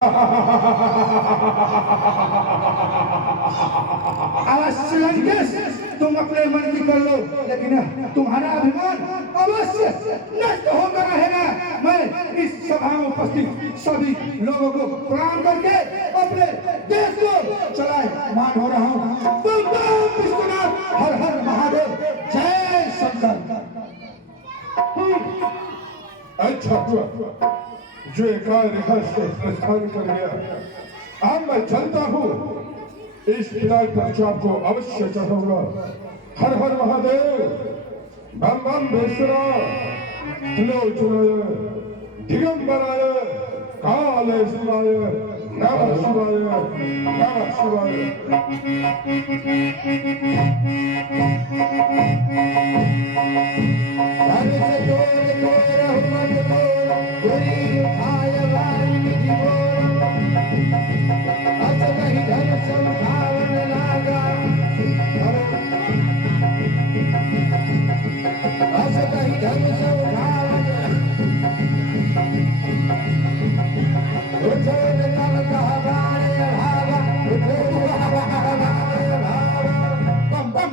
अवश्य लंकेश, तुम अपने मन की कर लो, लेकिन तुम्हारा अभिमान अवश्य नष्ट होकर रहेगा। मैं इस सभा में उपस्थित सभी लोगों को प्रणाम करके अपने देश को चलाए मान हो रहा हूँ। बम बम विश्वनाथ, हर हर महादेव, जय शंकर। अच्छा हुआ जो एकाएक से प्रस्थान कर गया। अब मैं चलता हूँ, इस पिलाए पर चाप को अवश्य चढ़ाऊंगा। हर हर महादेव, बम बम विश्वनाथ, त्रिलोचनाय, दिगंबराय, काले शिवाय, नमः शिवाय, नमः शिवाय।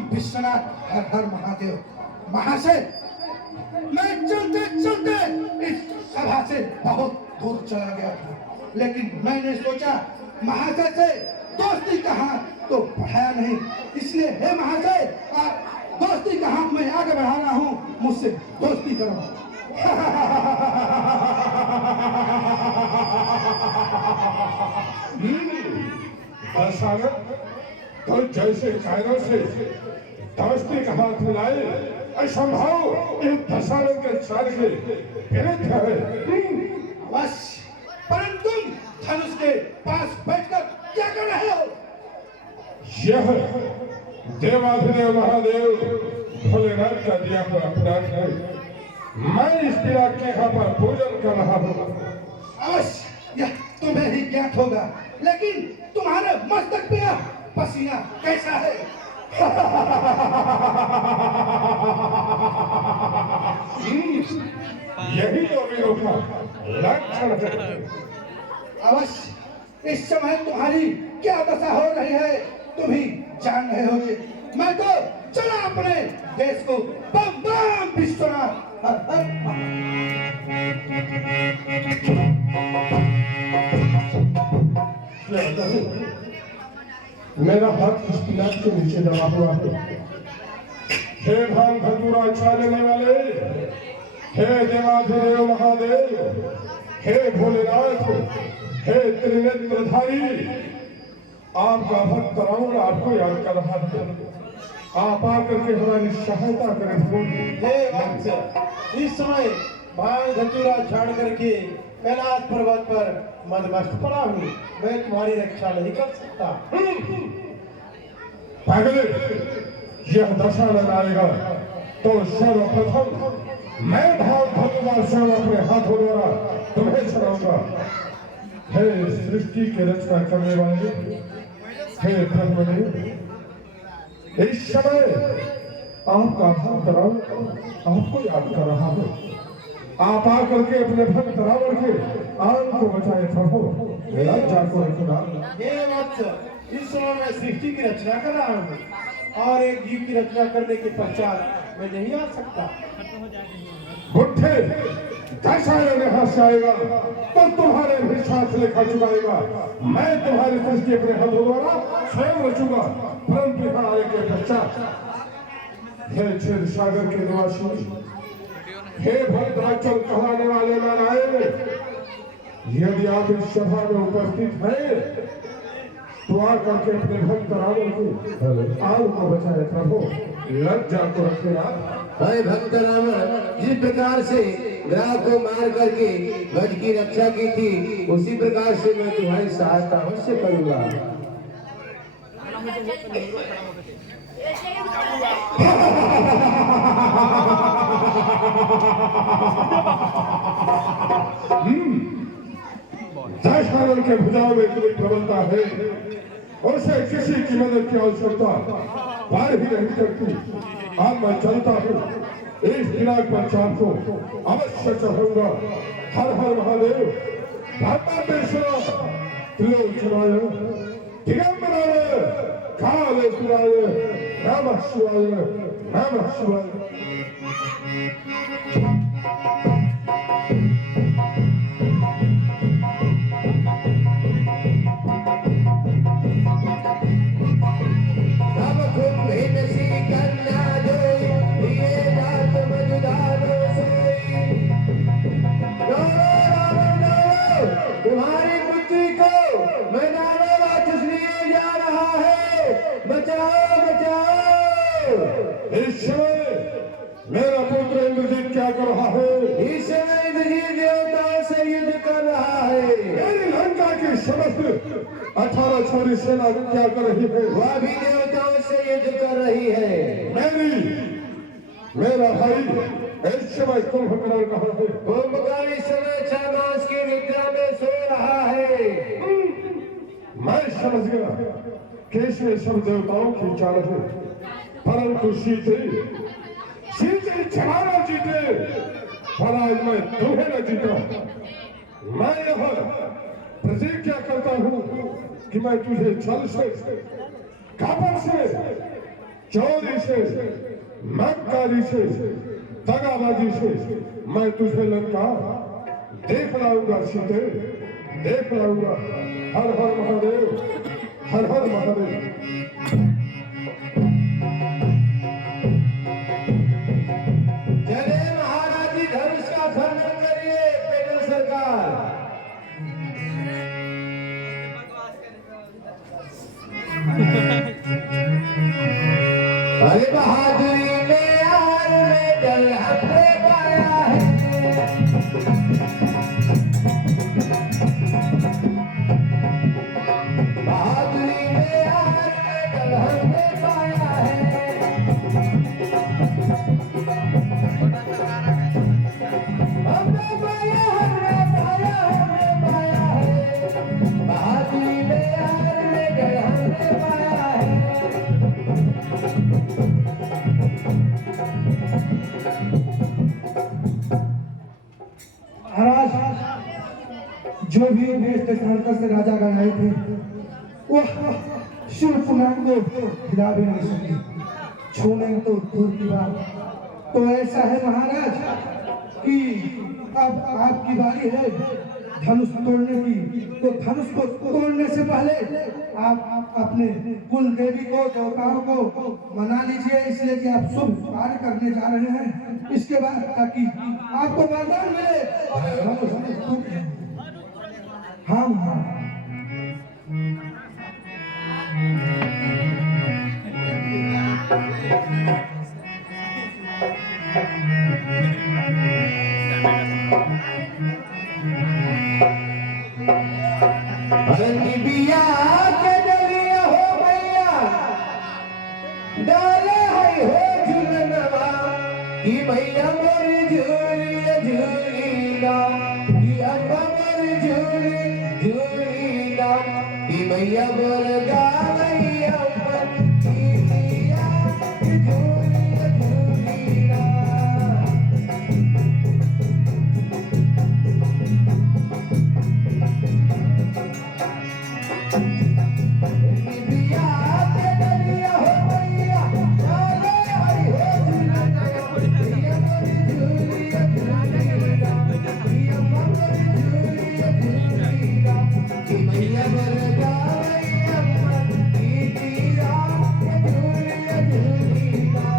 विश्वनाथ, हर हर महादेव। महाशय, मैं चलते चलते इस सभा से बहुत दूर चला गया था, लेकिन मैंने सोचा महाशय से दोस्ती कहाँ तो बढ़ाया नहीं, इसलिए हे महाशय, दोस्ती कहाँ मैं आगे बढ़ा रहा हूँ, मुझसे दोस्ती करो। तो जैसे कायरों से दोस्ती का हाथ मिलाए, असंभव एक दशानन के चाल के विरुद्ध है। बस, परंतु धनुष के पास बैठकर क्या कर रहे हो? यह देवाधिदेव महादेव भोलेनाथ का दिया हुआ अपराध है। मैं इस पिला के यहाँ पर पूजन कर रहा हूँ। अवश्य यह तुम्हें ही ज्ञात होगा, लेकिन तुम्हारे मस्तक पे पसीना कैसा है? यही तो वीरों का लक्षण है। अवश्य इस समय तुम्हारी क्या दशा हो रही है तुम ही जान रहे होगे। मैं तो चला अपने देश को बम बम विश्वनाथ। मेरा हाथ इस पिलाट के नीचे दबा हुआ है। हे भान धतूरा छाने वाले, हे देवाधिदेव महादेव, हे भोलेनाथ, हे त्रिनेत्रधारी, आपका भक्त रावण आपको याद कर रहा है। आप आकर के हमारी सहायता करें। हे वत्स, इस समय भांग धतूरा छाड़ करके कैलाश पर्वत पर मदमस्त पड़ा हूँ, मैं तुम्हारी रक्षा नहीं कर सकता। पागल, यह दशानन आएगा तो सर्वप्रथम मैं भाव भगवान स्वयं अपने हाथों द्वारा तुम्हें चढ़ाऊंगा। हे सृष्टि के रचना करने वाले, हे ब्रह्मदेव, इस समय आपका भक्त रावण आपको याद कर रहा है। आप आकर के अपने भक्त रावण के आन को बचाए प्रभु, लज्जा को रखना। हे वत्स, इस समय मैं सृष्टि की रचना कर रहा हूँ और एक जीव की रचना करने के पश्चात मैं नहीं आ सकता। बुद्धे, दशानन यहाँ से आएगा तो तुम्हारे भी साथ लेखा चुकाएगा। मैं तुम्हारी सृष्टि अपने हाथों द्वारा स्वयं रचूंगा, परंतु यहाँ आने के पश्चात हे क्षीर सागर के निवासी, हे भद्राचल कहलाने वाले नारायण, यदि आप इस सभा में उपस्थित हैं तो आकर के अपने भक्त रावण को आग को बचाए प्रभु, लज्जा को रखेगा। भाई भक्त रावण जिस प्रकार से ग्राह को मार करके गज की रक्षा की थी, उसी प्रकार से मैं तुम्हारी सहायता अवश्य करूंगा। दशानन के भुजाओं में इतनी प्रबलता है, उसे किसी की मदद की आवश्यकता बार ही नहीं करती। अब मैं चलता हूँ, इस दिनांक पर चाप को अवश्य चढ़ूंगा। हर हर महादेव, भगवान विष्णु। लो शिवाय दिगंबराय काले शिवाय नमः शिवाय नमः शिवाय अब कुंभे नसी कन्या जोई ये जात मजुदानो सोई डरो रावण डरो तुम्हारी पुत्री को मैदानों राक्षस लिए जा रहा है बचाओ बचाओ इस समय मेरा पुत्र इंद्रजीत क्या कर रहा है इस समय इंद्रजीत देवताओं से युद्ध कर रहा है मेरी लंका की समस्त 18 छोरी सेना क्या कर रही है वह भी देवताओं से युद्ध कर रही है मेरा भाई इस समय कुंभकर्ण कहाँ है कुंभकर्ण इस समय 6 मास की निद्रा में सो रहा है मैं समझ गया कि इसमें सब देवताओं की चाल है परंतु सीते छलाना जीते पर आज मैं तुम्हें न जीता मैं यह प्रतिज्ञा करता हूँ कि मैं तुझे छल से कपट से चोरी से मक्कारी से दगाबाजी से मैं तुझे लंका देख लाऊंगा सीते देख लाऊंगा हर हर महादेव हर हर महादेव चले महाराज जी धनुष का खनन करिए पेड़ सरकार अरे बहादुरी में यार में डर हमने पाया है बहादुरी में यार में डर हमने पाया है हमने पाया हमने पाया है बहादुरी में यार में डर हमने पाया है महाराज जो भी देश देशांतर से राजा गण आए थे वह शिव पुराण को हिला भी नहीं सके छूने तो दूर की बात तो ऐसा है महाराज कि अब आपकी बारी है धनुष तोड़ने की तो धनुष को तोड़ने से पहले आप अपने कुल देवी को देवताओं को मना लीजिए इसलिए कि आप शुभ कार्य करने जा रहे हैं इसके बाद ताकि आपको वरदान मिले हाँ हाँ बिया के डलिया हो भैया डाले है हो झुलनवा कि भैया मोर झूली झूलीला कि अम्बा मोर झूली झूलीला कि भैया मोर गावैया अम्बा झूलिया झूली झूलीला